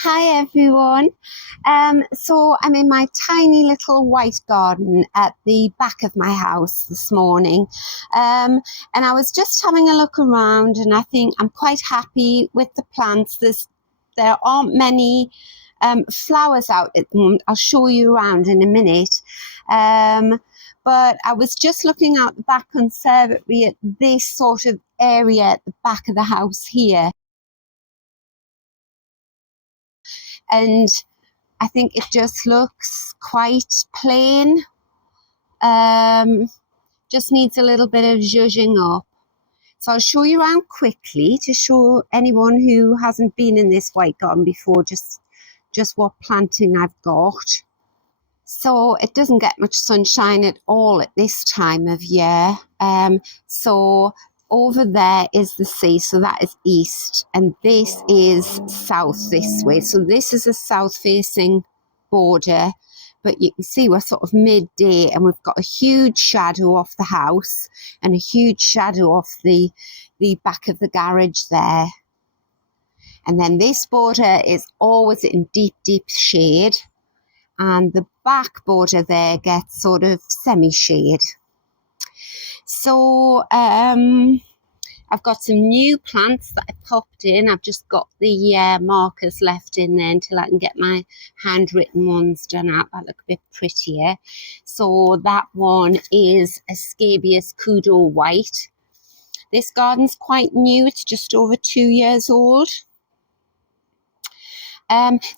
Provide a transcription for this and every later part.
Hi everyone. So I'm in my tiny little white garden at the back of my house this morning. And I was just having a look around and I think I'm quite happy with the plants. There aren't many flowers out at the moment. I'll show you around in a minute. But I was just looking out the back conservatory at this sort of area at the back of the house here. And I think it just looks quite plain. Just needs a little bit of zhuzhing up. So I'll show you around quickly to show anyone who hasn't been in this white garden before just what planting I've got. So it doesn't get much sunshine at all at this time of year. So over there is the sea, so that is east, and this is south this way. So this is a south-facing border, but you can see we're sort of midday, and we've got a huge shadow off the house and a huge shadow off the back of the garage there. And then this border is always in deep, deep shade, and the back border there gets sort of semi-shade. So I've got some new plants that I popped in. I've just got the markers left in there until I can get my handwritten ones done out. That look a bit prettier. So that one is a Scabious Kudo White. This garden's quite new. It's just over 2 years old.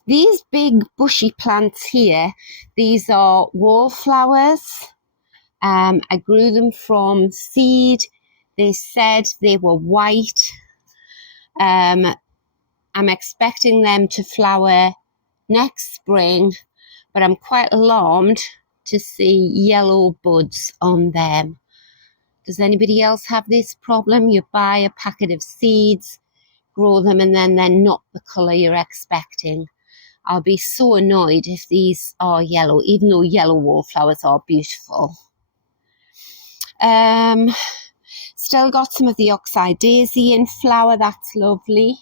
These big bushy plants here, these are wallflowers. I grew them from seed. They said they were white. I'm expecting them to flower next spring, but I'm quite alarmed to see yellow buds on them. Does anybody else have this problem? You buy a packet of seeds, grow them, and then they're not the colour you're expecting. I'll be so annoyed if these are yellow, even though yellow wallflowers are beautiful. Still got some of the Oxeye Daisy in flower. That's lovely.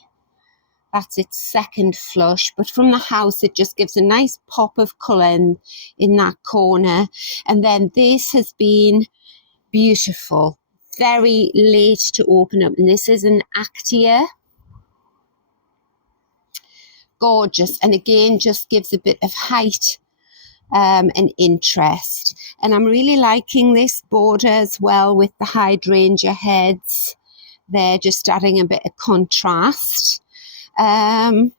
That's its second flush, but from the house it just gives a nice pop of colour in that corner. And then this has been beautiful, very late to open up, and this is an Actia. Gorgeous, and again just gives a bit of height and interest. And I'm really liking this border as well with the hydrangea heads. They're just adding a bit of contrast. But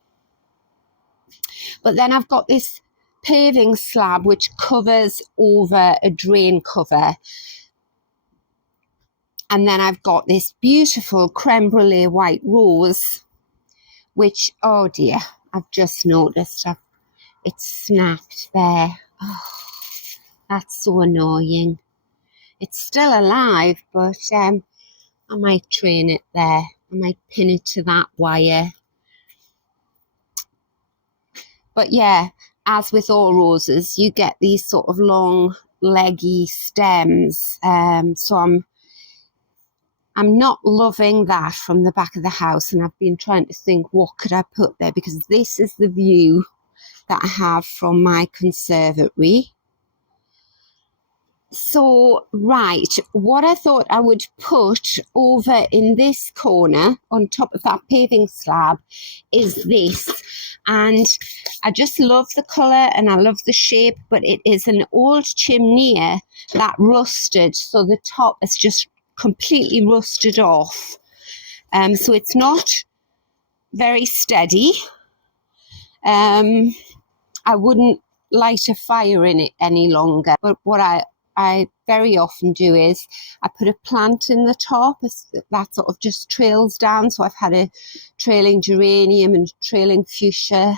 then I've got this paving slab which covers over a drain cover. And then I've got this beautiful creme brulee white rose, which, oh dear, I've just noticed it's snapped there. Oh, that's so annoying. It's still alive, but I might train it there. I might pin it to that wire. But yeah, as with all roses, you get these sort of long, leggy stems. So I'm not loving that from the back of the house, and I've been trying to think, what could I put there? Because this is the view that I have from my conservatory. So, right, what I thought I would put over in this corner on top of that paving slab is this. And I just love the colour and I love the shape, but it is an old chimney that rusted. So the top is just completely rusted off. So it's not very steady. I wouldn't light a fire in it any longer, but what I very often do is I put a plant in the top that sort of just trails down. So I've had a trailing geranium and trailing fuchsia.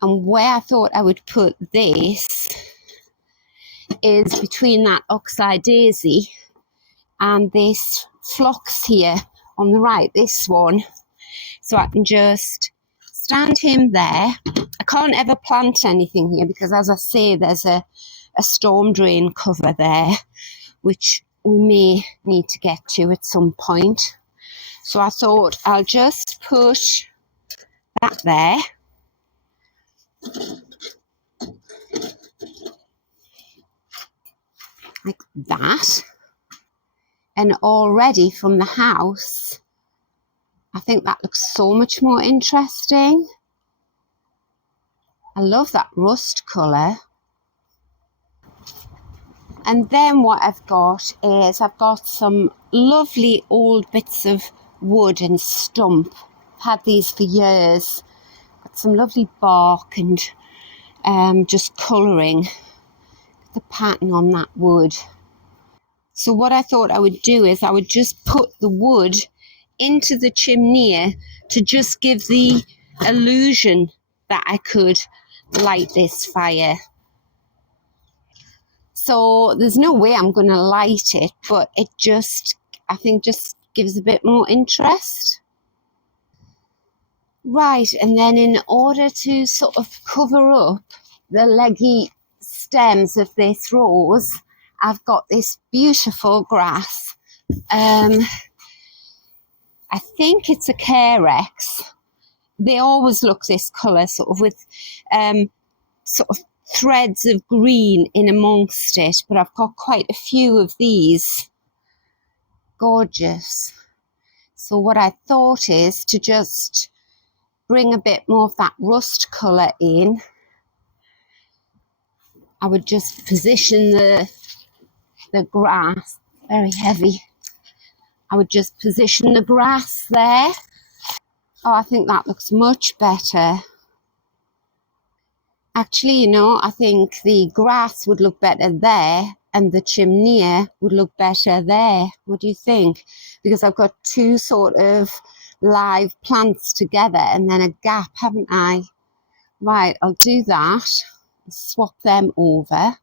And where I thought I would put this is between that Oxeye Daisy and this phlox here on the right, this one. So I can just stand him there. I can't ever plant anything here because, as I say, there's a storm drain cover there, which we may need to get to at some point. So I thought I'll just put that there. Like that. And already from the house, I think that looks so much more interesting. I love that rust colour. And then what I've got is I've got some lovely old bits of wood and stump. I've had these for years. Got some lovely bark and just colouring the pattern on that wood. So what I thought I would do is I would just put the wood into the chimney to just give the illusion that I could light this fire. So there's no way I'm going to light it, but it just, I think, just gives a bit more interest. Right, and then in order to sort of cover up the leggy stems of this rose, I've got this beautiful grass. I think it's a Carex. They always look this colour, sort of with sort of threads of green in amongst it, but I've got quite a few of these. Gorgeous. So what I thought is to just bring a bit more of that rust colour in. I would just position the grass, very heavy. I would just position the grass there. Oh, I think that looks much better. Actually, you know, I think the grass would look better there and the chimney would look better there. What do you think? Because I've got two sort of live plants together and then a gap, haven't I? Right, I'll do that. Swap them over.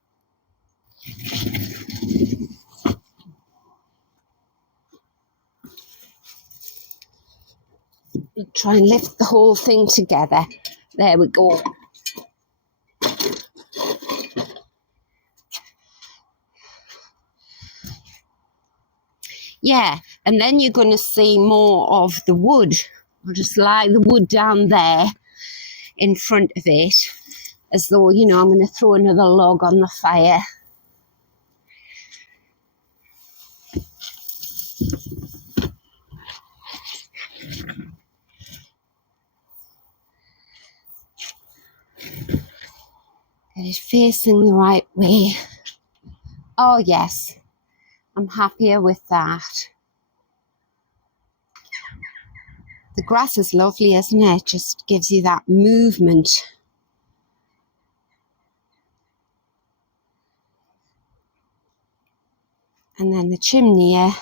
Try and lift the whole thing together. There we go. Yeah, and then you're going to see more of the wood. I'll just lie the wood down there in front of it, as though, you know, I'm going to throw another log on the fire. Get it facing the right way. Oh, yes, I'm happier with that. The grass is lovely, isn't it? Just gives you that movement. And then the chimney.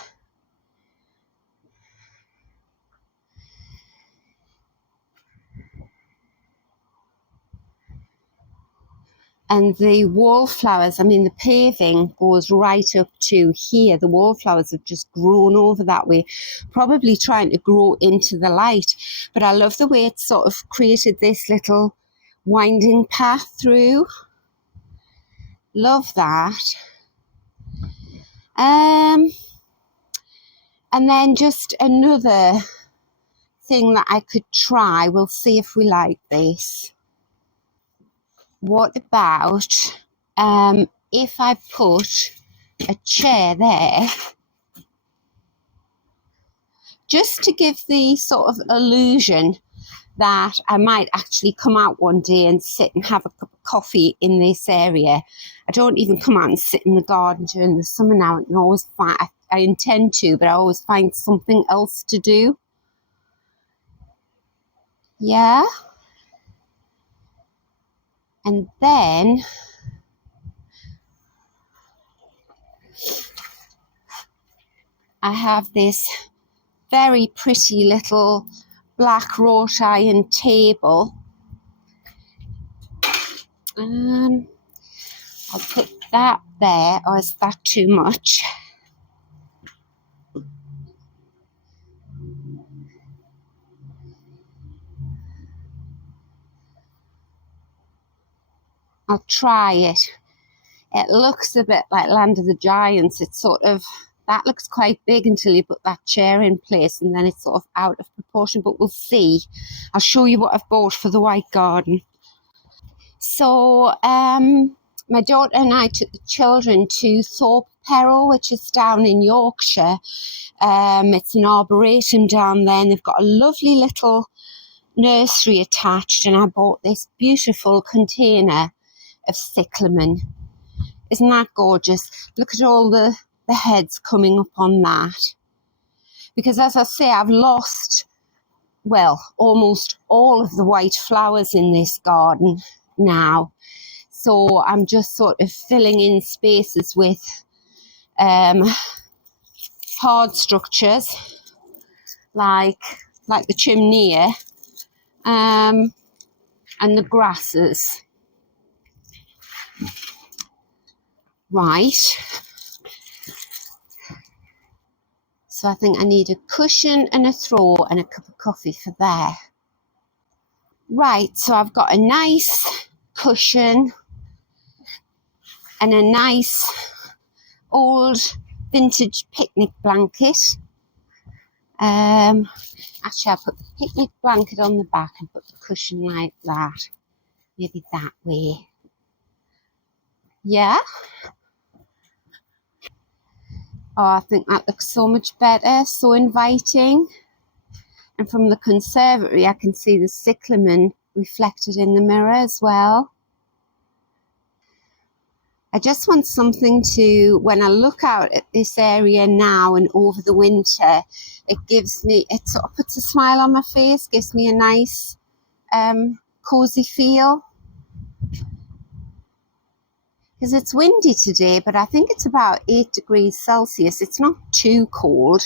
And the wallflowers, I mean, the paving goes right up to here. The wallflowers have just grown over that way, probably trying to grow into the light. But I love the way it's sort of created this little winding path through. Love that. And then just another thing that I could try. We'll see if we like this. What about if I put a chair there, just to give the sort of illusion that I might actually come out one day and sit and have a cup of coffee in this area. I don't even come out and sit in the garden during the summer now, and always find, I intend to, but I always find something else to do. Yeah. And then I have this very pretty little black wrought iron table. I'll put that there, or is that too much? I'll try it. It looks a bit like Land of the Giants. It's sort of that looks quite big until you put that chair in place, and then it's sort of out of proportion, but we'll see. I'll show you what I've bought for the white garden. So my daughter and I took the children to Thorpe Perrow, which is down in Yorkshire. It's an arboretum down there, and they've got a lovely little nursery attached, and I bought this beautiful container of cyclamen. Isn't that gorgeous? Look at all the heads coming up on that. Because as I say, I've lost, well, almost all of the white flowers in this garden now. So I'm just sort of filling in spaces with hard structures like the chimney and the grasses. Right. So I think I need a cushion and a throw and a cup of coffee for there. Right, so I've got a nice cushion and a nice old vintage picnic blanket. Actually, I'll put the picnic blanket on the back and put the cushion like that. Maybe that way. Yeah. Oh, I think that looks so much better, so inviting. And from the conservatory, I can see the cyclamen reflected in the mirror as well. I just want something to, when I look out at this area now and over the winter, it sort of puts a smile on my face, gives me a nice, cozy feel. Because it's windy today, but I think it's about 8 degrees Celsius. It's not too cold.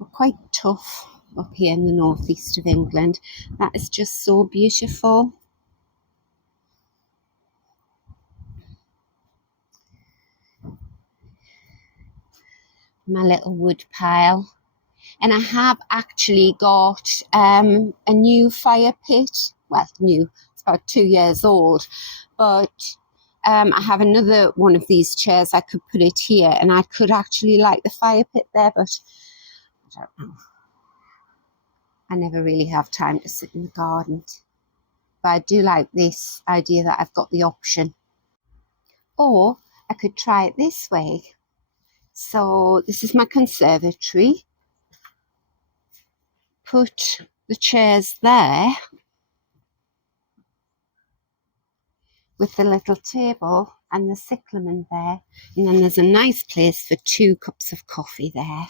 We're quite tough up here in the northeast of England. That is just so beautiful. My little wood pile. And I have actually got a new fire pit. Well, new, it's about 2 years old. But I have another one of these chairs. I could put it here, and I could actually light the fire pit there, but I don't know. I never really have time to sit in the garden. But I do like this idea that I've got the option. Or I could try it this way. So this is my conservatory. Put the chairs there with the little table and the cyclamen there, and then there's a nice place for 2 cups of coffee there.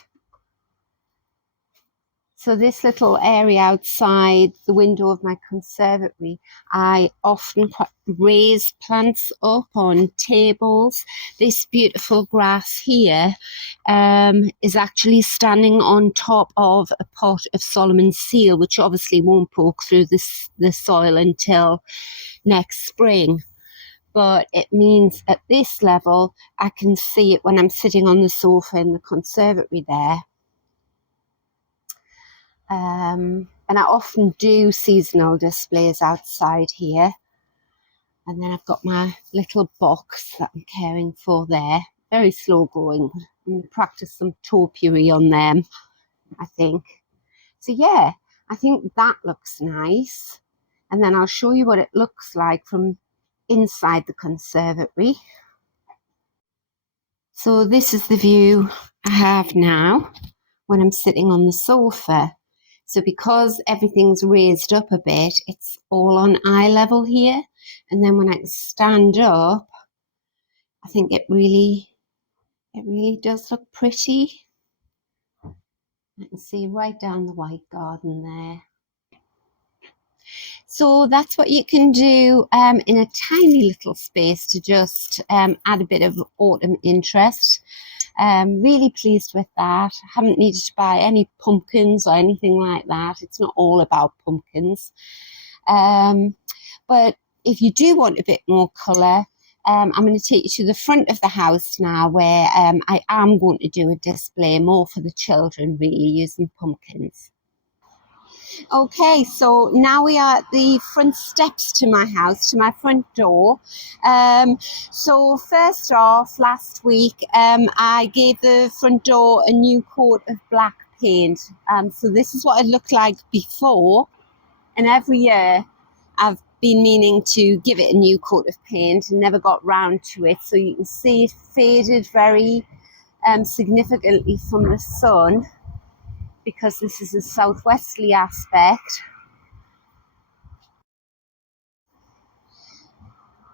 So this little area outside the window of my conservatory, I often raise plants up on tables. This beautiful grass here is actually standing on top of a pot of Solomon's seal, which obviously won't poke through the soil until next spring. But it means at this level, I can see it when I'm sitting on the sofa in the conservatory there. And I often do seasonal displays outside here. And then I've got my little box that I'm caring for there. Very slow growing. I'm going to practice some topiary on them, I think. So yeah, I think that looks nice. And then I'll show you what it looks like from inside the conservatory. So this is the view I have now when I'm sitting on the sofa. So because everything's raised up a bit, it's all on eye level here. And then when I stand up, I think it really does look pretty. I can see right down the white garden there. So that's what you can do in a tiny little space to just add a bit of autumn interest. Really pleased with that. I haven't needed to buy any pumpkins or anything like that. It's not all about pumpkins. But if you do want a bit more colour, I'm going to take you to the front of the house now, where I am going to do a display more for the children, really, using pumpkins. Okay, so now we are at the front steps to my house, to my front door. So first off, last week, I gave the front door a new coat of black paint. So this is what it looked like before, and every year I've been meaning to give it a new coat of paint and never got round to it. So you can see it faded very significantly from the sun, because this is a southwesterly aspect.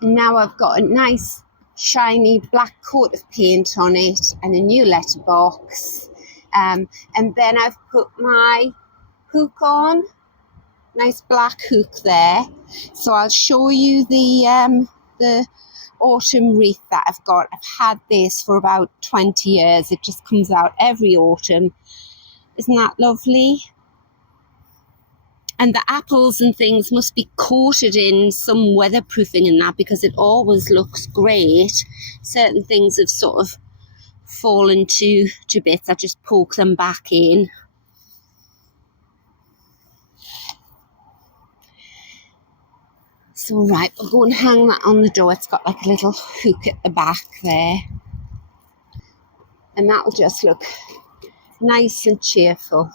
And now I've got a nice shiny black coat of paint on it and a new letterbox. And then I've put my hook on, nice black hook there. So I'll show you the autumn wreath that I've got. I've had this for about 20 years. It just comes out every autumn. Isn't that lovely? And the apples and things must be coated in some weatherproofing and that, because it always looks great. Certain things have sort of fallen to bits. I just poke them back in. So right, we'll go and hang that on the door. It's got like a little hook at the back there. And that'll just look nice and cheerful.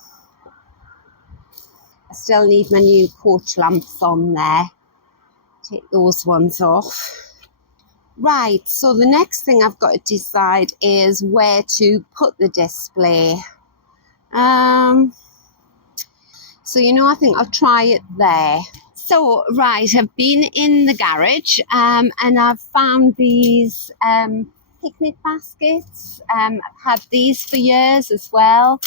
I still need my new porch lamps on there. Take those ones off. Right, so the next thing I've got to decide is where to put the display. So, I think I'll try it there. So, right, I've been in the garage and I've found these picnic baskets. I've had these for years as well.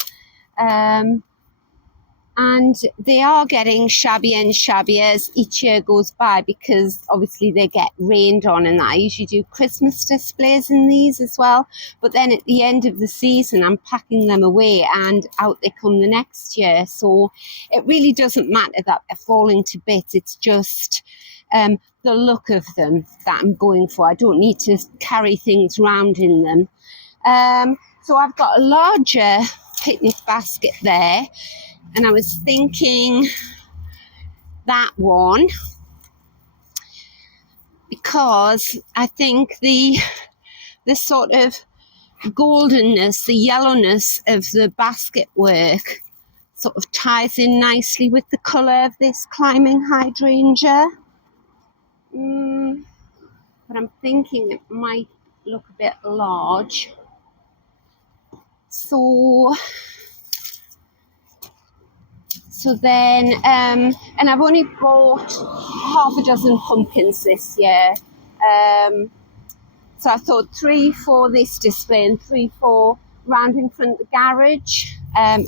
And they are getting shabbier and shabbier as each year goes by, because obviously they get rained on, and I usually do Christmas displays in these as well. But then at the end of the season, I'm packing them away and out they come the next year. So it really doesn't matter that they're falling to bits. It's just the look of them that I'm going for. I don't need to carry things around in them. So I've got a larger picnic basket there. And I was thinking that one, because I think the sort of goldenness, the yellowness of the basket work sort of ties in nicely with the colour of this climbing hydrangea. But I'm thinking it might look a bit large. So then, and I've only bought half a dozen pumpkins this year. So I thought 3 for this display and 3 for round in front of the garage.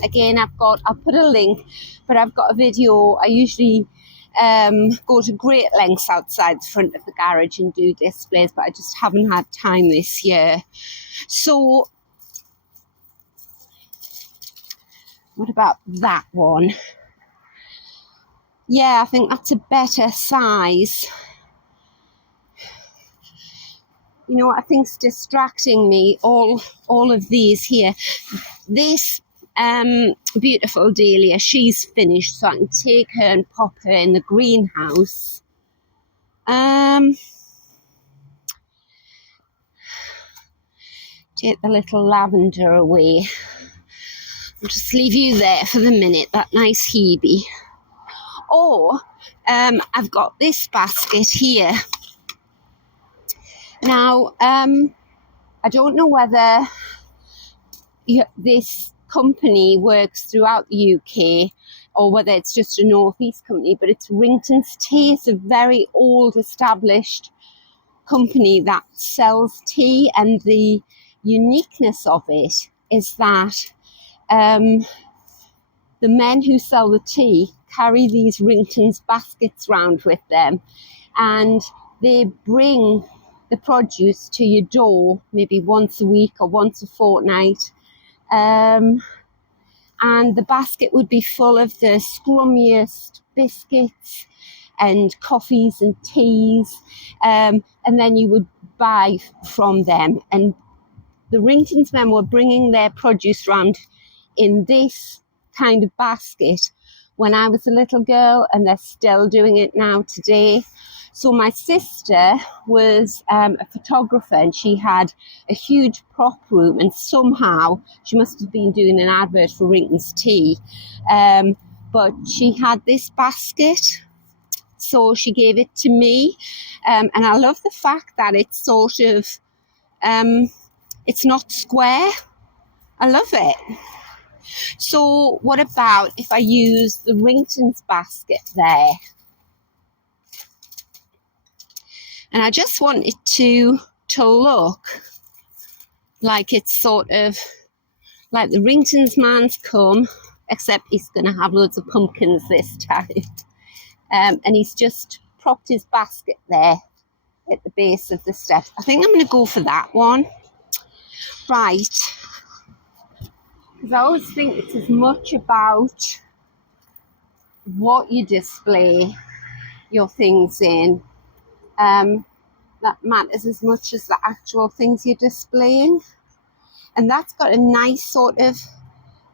Again, I'll put a link, but I've got a video. I usually go to great lengths outside the front of the garage and do displays, but I just haven't had time this year. So what about that one? Yeah, I think that's a better size. You know what I think's distracting me? All of these here. This beautiful dahlia, she's finished, so I can take her and pop her in the greenhouse. Take the little lavender away. I'll just leave you there for the minute, that nice Hebe. Or I've got this basket here. Now, I don't know whether this company works throughout the UK or whether it's just a northeast company, but it's Rington's Tea. It's a very old established company that sells tea, and the uniqueness of it is that the men who sell the tea carry these Rington's baskets round with them, and they bring the produce to your door maybe once a week or once a fortnight. And the basket would be full of the scrummiest biscuits and coffees and teas, and then you would buy from them. And the Rington's men were bringing their produce round in this kind of basket when I was a little girl, and they're still doing it now today. So my sister was a photographer, and she had a huge prop room, and somehow she must have been doing an advert for Rinton's Tea, but she had this basket, so she gave it to me, and I love the fact that it's sort of it's not square. I love it. So what about if I use the Rington's basket there? And I just want it to look like it's sort of like the Rington's man's come, except he's going to have loads of pumpkins this time. And he's just propped his basket there at the base of the steps. I think I'm going to go for that one. Right. Because I always think it's as much about what you display your things in that matters as much as the actual things you're displaying. And that's got a nice sort of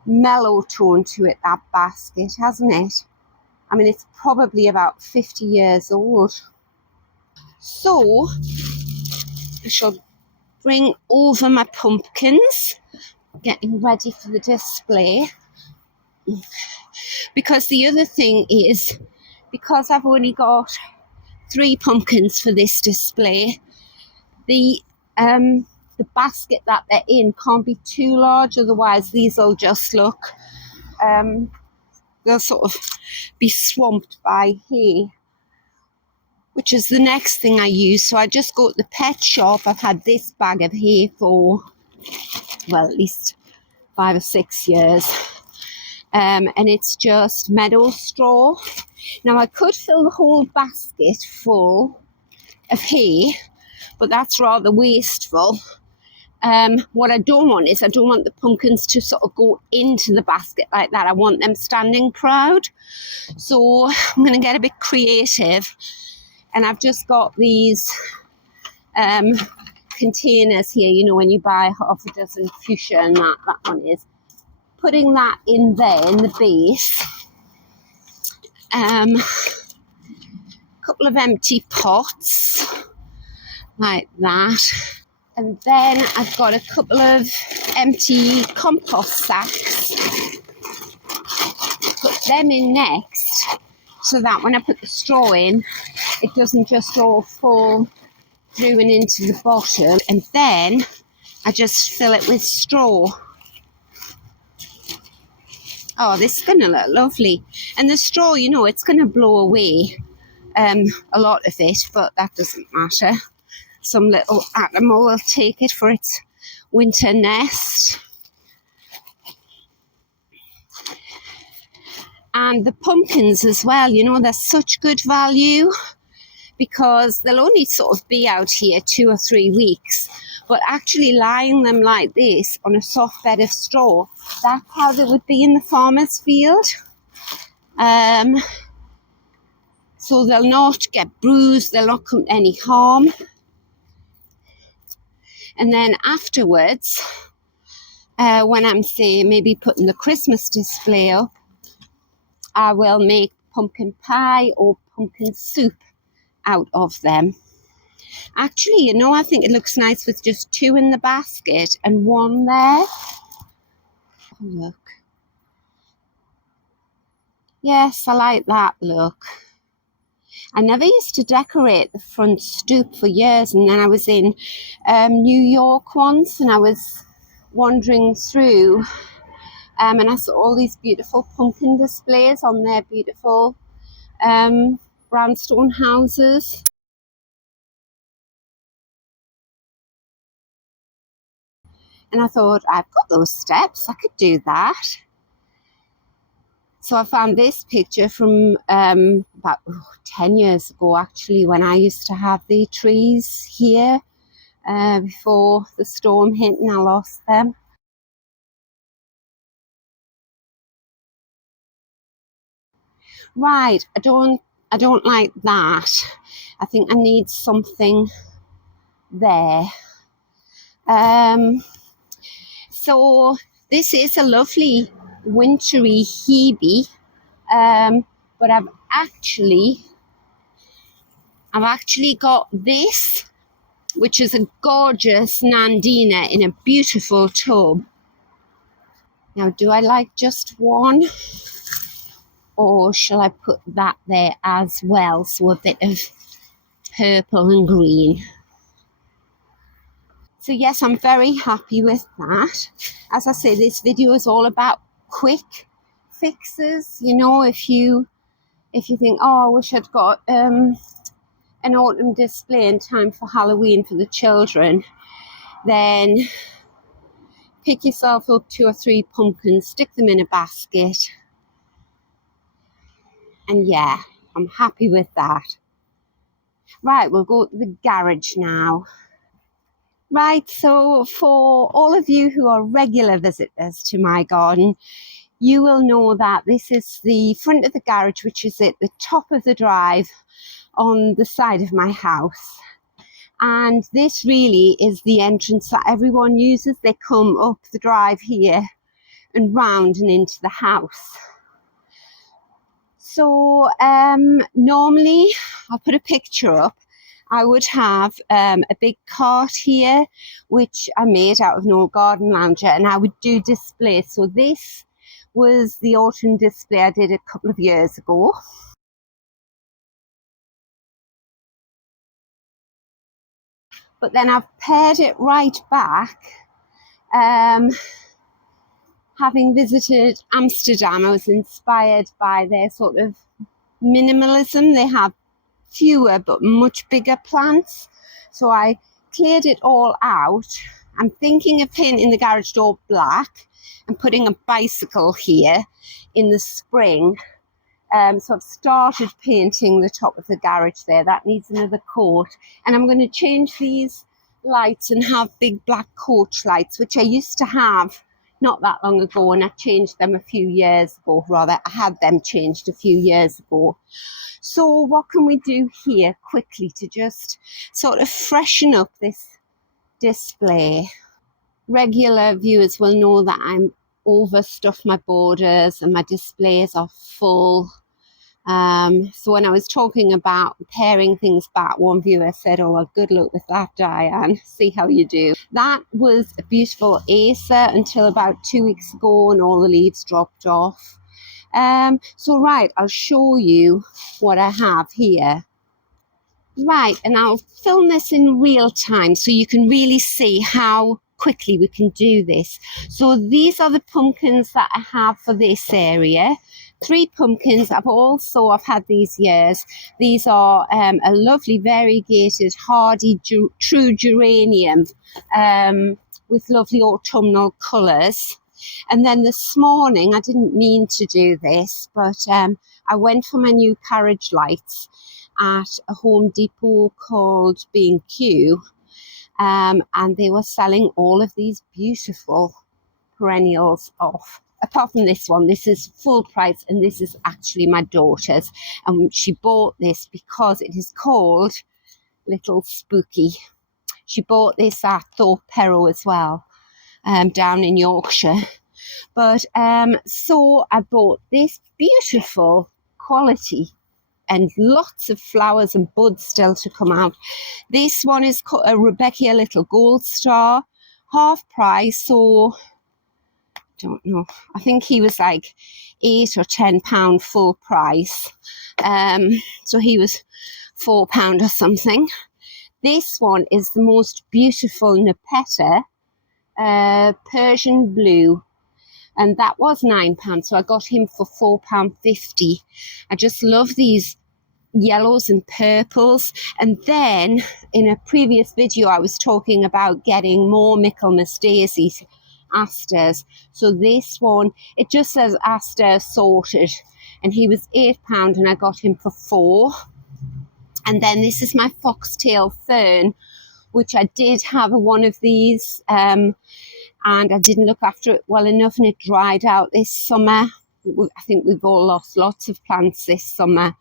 mellow tone to it, that basket, hasn't it? I mean, it's probably about 50 years old. So I shall bring over my pumpkins, getting ready for the display. Because the other thing is, because I've only got 3 pumpkins for this display, the basket that they're in can't be too large, otherwise these will just look, they'll sort of be swamped by hay, which is the next thing I use. So I just go to the pet shop. I've had this bag of hay for, well, at least 5 or 6 years. And it's just meadow straw. Now I could fill the whole basket full of hay, but that's rather wasteful. What I don't want is, I don't want the pumpkins to sort of go into the basket like that. I want them standing proud. So I'm going to get a bit creative, and I've just got these containers here, you know, when you buy half a dozen fuchsia, and that one is. Putting that in there in the base. A couple of empty pots like that. And then I've got a couple of empty compost sacks. Put them in next, so that when I put the straw in, it doesn't just all fall through and into the bottom. And then I just fill it with straw. Oh, this is going to look lovely. And the straw, you know, it's going to blow away a lot of it, but that doesn't matter. Some little animal will take it for its winter nest. And the pumpkins as well, you know, they're such good value, because they'll only sort of be out here 2 or 3 weeks. But actually lying them like this on a soft bed of straw, that's how they would be in the farmer's field. So they'll not get bruised, they'll not come to any harm. And then afterwards, when I'm, say, maybe putting the Christmas display up, I will make pumpkin pie or pumpkin soup out of them. Actually, you know, I think it looks nice with just 2 in the basket and 1 there. Oh, look. Yes, I like that look. I never used to decorate the front stoop for years, and then I was in New York once, and I was wandering through, and I saw all these beautiful pumpkin displays on their beautiful brownstone houses. And I thought, I've got those steps, I could do that. So I found this picture from about 10 years ago, actually, when I used to have the trees here before the storm hit and I lost them. Right, I don't like that. I think I need something there. So this is a lovely wintry Hebe But I've actually got this, which is a gorgeous Nandina in a beautiful tub. Now, do I like just one? Or shall I put that there as well? So a bit of purple and green. So yes, I'm very happy with that. As I say, this video is all about quick fixes. You know, if you think, oh, I wish I'd got an autumn display in time for Halloween for the children, then pick yourself up 2 or 3 pumpkins, stick them in a basket, and yeah, I'm happy with that. Right, we'll go to the garage now. Right, so for all of you who are regular visitors to my garden, you will know that this is the front of the garage, which is at the top of the drive on the side of my house. And this really is the entrance that everyone uses. They come up the drive here and round and into the house. So normally, I'll put a picture up. I would have a big cart here, which I made out of an old garden lounger, and I would do displays. So this was the autumn display I did a couple of years ago. But then I've pared it right back. Having visited Amsterdam, I was inspired by their sort of minimalism. They have fewer but much bigger plants. So I cleared it all out. I'm thinking of painting the garage door black and putting a bicycle here in the spring. So I've started painting the top of the garage there. That needs another coat. And I'm going to change these lights and have big black coach lights, which I used to have not that long ago, and I changed them a few years ago. Rather, I had them changed a few years ago. So what can we do here quickly to just sort of freshen up this display? Regular viewers will know that I'm overstuffed my borders and my displays are full. So when I was talking about paring things back, one viewer said, oh, well, good luck with that, Diane. See how you do. That was a beautiful Acer until about 2 weeks ago, and all the leaves dropped off. So right, I'll show you what I have here. Right, and I'll film this in real time so you can really see how quickly we can do this. So these are the pumpkins that I have for this area. 3 pumpkins. I've had these years. These are a lovely variegated hardy true geranium with lovely autumnal colours. And then this morning, I didn't mean to do this, but I went for my new carriage lights at a Home Depot called B&Q, and they were selling all of these beautiful perennials off. Apart from this one, this is full price, and this is actually my daughter's, and she bought this because it is called Little Spooky. She bought this at Thorpe Perrow as well, down in Yorkshire. But so I bought this beautiful quality and lots of flowers and buds still to come out. This one is called a Rebecca Little Gold Star, half price, so don't know, I think he was like £8 or £10 full price, so he was £4 or something. This one is the most beautiful Nepeta Persian blue, and that was £9, so I got him for £4.50. I just love these yellows and purples. And then in a previous video I was talking about getting more Michaelmas daisies, asters. So this one, it just says aster sorted, and he was £8 and I got him for £4. And then this is my foxtail fern, which I did have one of these, and I didn't look after it well enough, and it dried out this summer. I think we've all lost lots of plants this summer.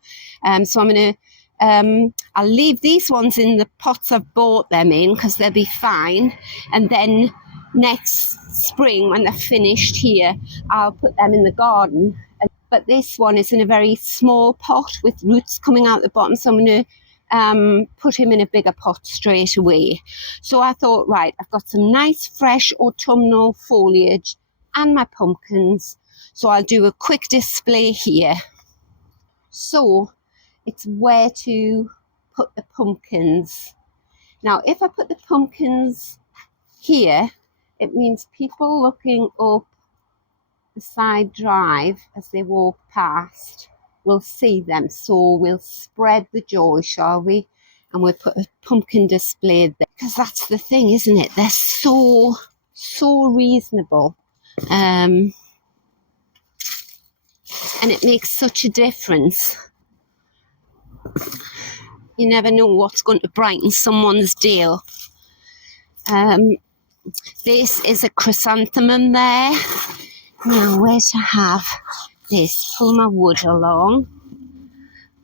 So I'm going to, I'll leave these ones in the pots I've bought them in because they'll be fine. And then next spring when they're finished here, I'll put them in the garden. but this one is in a very small pot with roots coming out the bottom, so I'm going to put him in a bigger pot straight away. So I thought, right, I've got some nice fresh autumnal foliage and my pumpkins, so I'll do a quick display here. So it's where to put the pumpkins. Now, if I put the pumpkins here, it means people looking up the side drive as they walk past will see them. So we'll spread the joy, shall we? And we'll put a pumpkin display there, because that's the thing, isn't it? They're so reasonable. And it makes such a difference. You never know what's going to brighten someone's day. This is a chrysanthemum there. Now, where to have this? Pull my wood along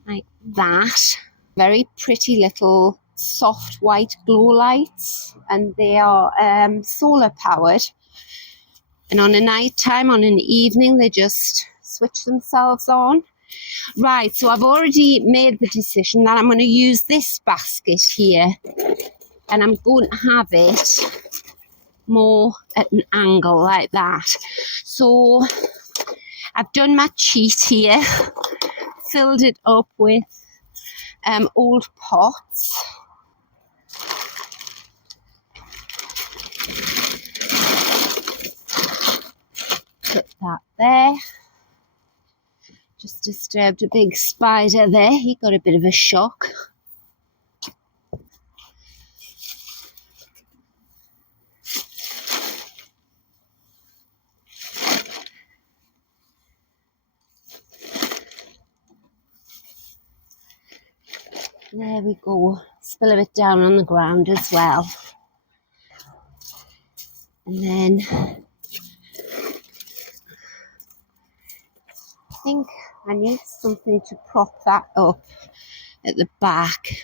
like that. Very pretty little soft white glow lights, and they are solar powered. And on a night time, on an evening, they just switch themselves on. Right, so I've already made the decision that I'm going to use this basket here, and I'm going to have it more at an angle like that. So I've done my cheat here, filled it up with old pots. Put that there. Just disturbed a big spider there. He got a bit of a shock. There we go. Spill a bit down on the ground as well. And then I think I need something to prop that up at the back.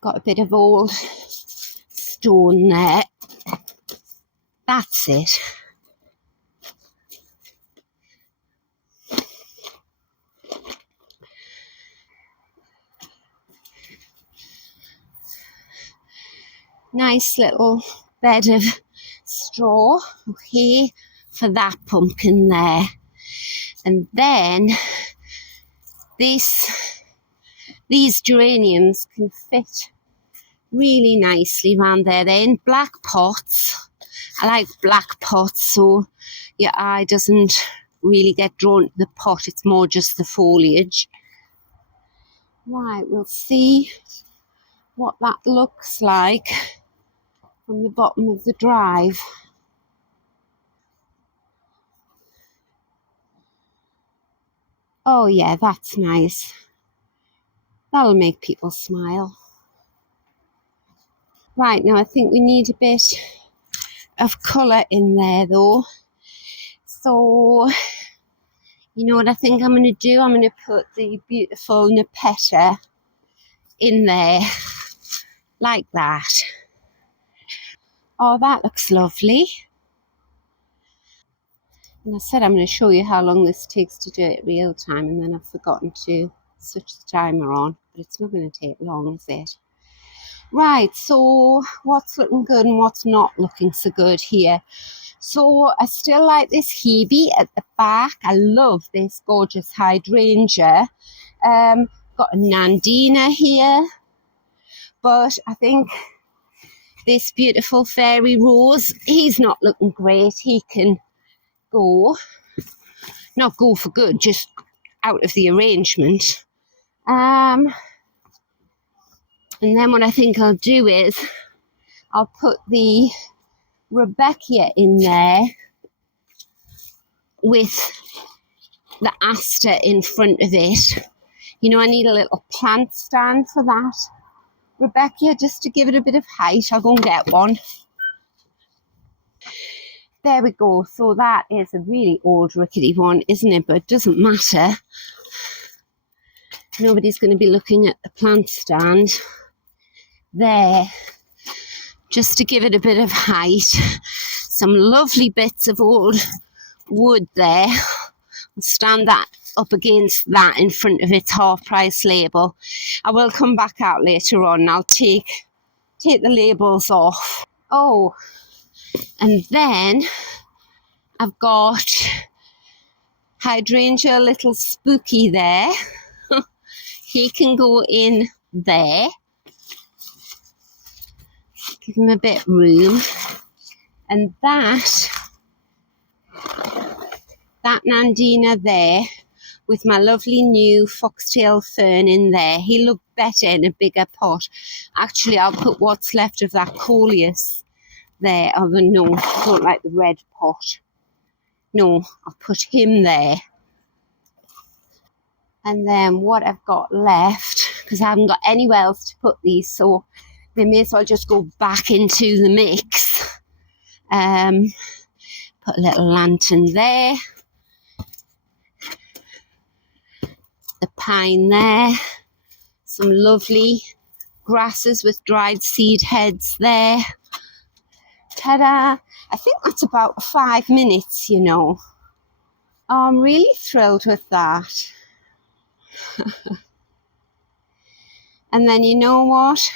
Got a bit of old stone there. That's it. Nice little bed of straw, okay, for that pumpkin there. And then these geraniums can fit really nicely around there. They're in black pots. I like black pots, so your eye doesn't really get drawn to the pot. It's more just the foliage. Right, we'll see what that looks like from the bottom of the drive. Oh yeah, that's nice. That'll make people smile. Right, now I think we need a bit of colour in there though. So, you know what I think I'm going to do? I'm going to put the beautiful Nepeta in there, like that. Oh, that looks lovely. And I said I'm going to show you how long this takes to do it real time, and then I've forgotten to switch the timer on, but it's not going to take long, is it? Right, so what's looking good and what's not looking so good here? So I still like this Hebe at the back. I love this gorgeous hydrangea. Got a Nandina here, but I think this beautiful fairy rose, he's not looking great. He can go, not go for good, just out of the arrangement. And then what I think I'll do is I'll put the Rebecca in there with the aster in front of it. You know, I need a little plant stand for that Rebecca, just to give it a bit of height. I'll go and get one. There we go. So that is a really old rickety one, isn't it? But it doesn't matter. Nobody's going to be looking at the plant stand there. Just to give it a bit of height. Some lovely bits of old wood there. I'll stand that up against that in front of its half price label. I will come back out later on and I'll take the labels off. Oh, and then I've got Hydrangea Little Spooky there. He can go in there. Give him a bit of room. And that Nandina there with my lovely new foxtail fern in there. He looked better in a bigger pot. Actually, I'll put what's left of that coleus there. Although no, I don't like the red pot. No, I'll put him there. And then what I've got left, because I haven't got anywhere else to put these, so they may as well just go back into the mix. Put a little lantern there. The pine there. Some lovely grasses with dried seed heads there. Ta-da! I think that's about 5 minutes, you know. Oh, I'm really thrilled with that. And then you know what?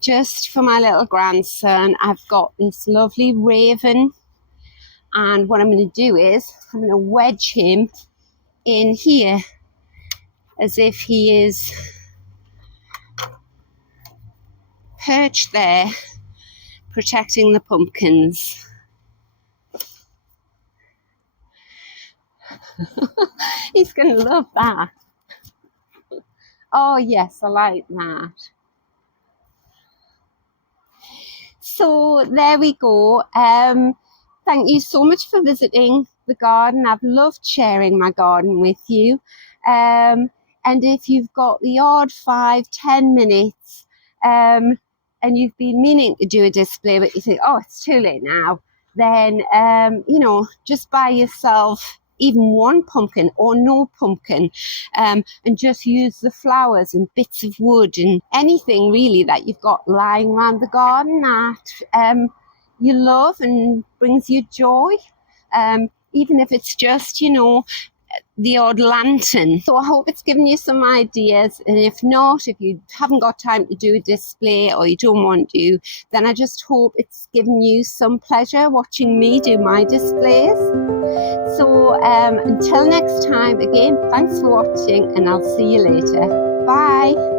Just for my little grandson, I've got this lovely raven. And what I'm going to do is I'm going to wedge him in here as if he is perched there protecting the pumpkins. He's going to love that. Oh yes, I like that. So there we go. Thank you so much for visiting the garden. I've loved sharing my garden with you. And if you've got the odd 5-10 minutes and you've been meaning to do a display but you think, oh, it's too late now, then you know, just buy yourself even one pumpkin or no pumpkin, and just use the flowers and bits of wood and anything really that you've got lying around the garden that you love and brings you joy, even if it's just, you know, the odd lantern. So I hope it's given you some ideas, and if not, if you haven't got time to do a display or you don't want to, then I just hope it's given you some pleasure watching me do my displays. So until next time, again, thanks for watching and I'll see you later. Bye.